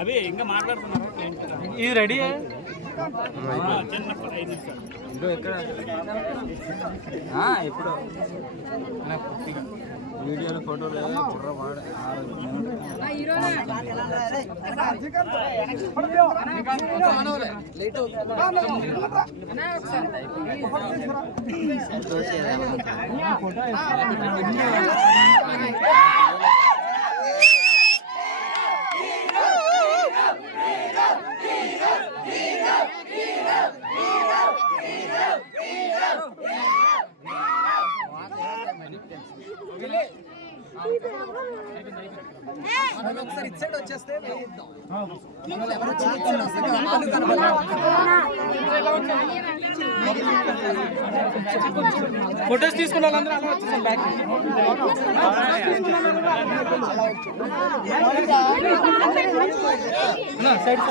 అవి ఇంకా మాట్లాడుతున్నారు. ఇది రెడీ ఎక్కడ ఎప్పుడు వీడియోలు ఫోటోలు ఒకసారి ఇటు సైడ్ వచ్చేస్తే ఫొటోస్ తీసుకున్న వాళ్ళందరూ అలా వచ్చేసాం బ్యాక్ సైడ్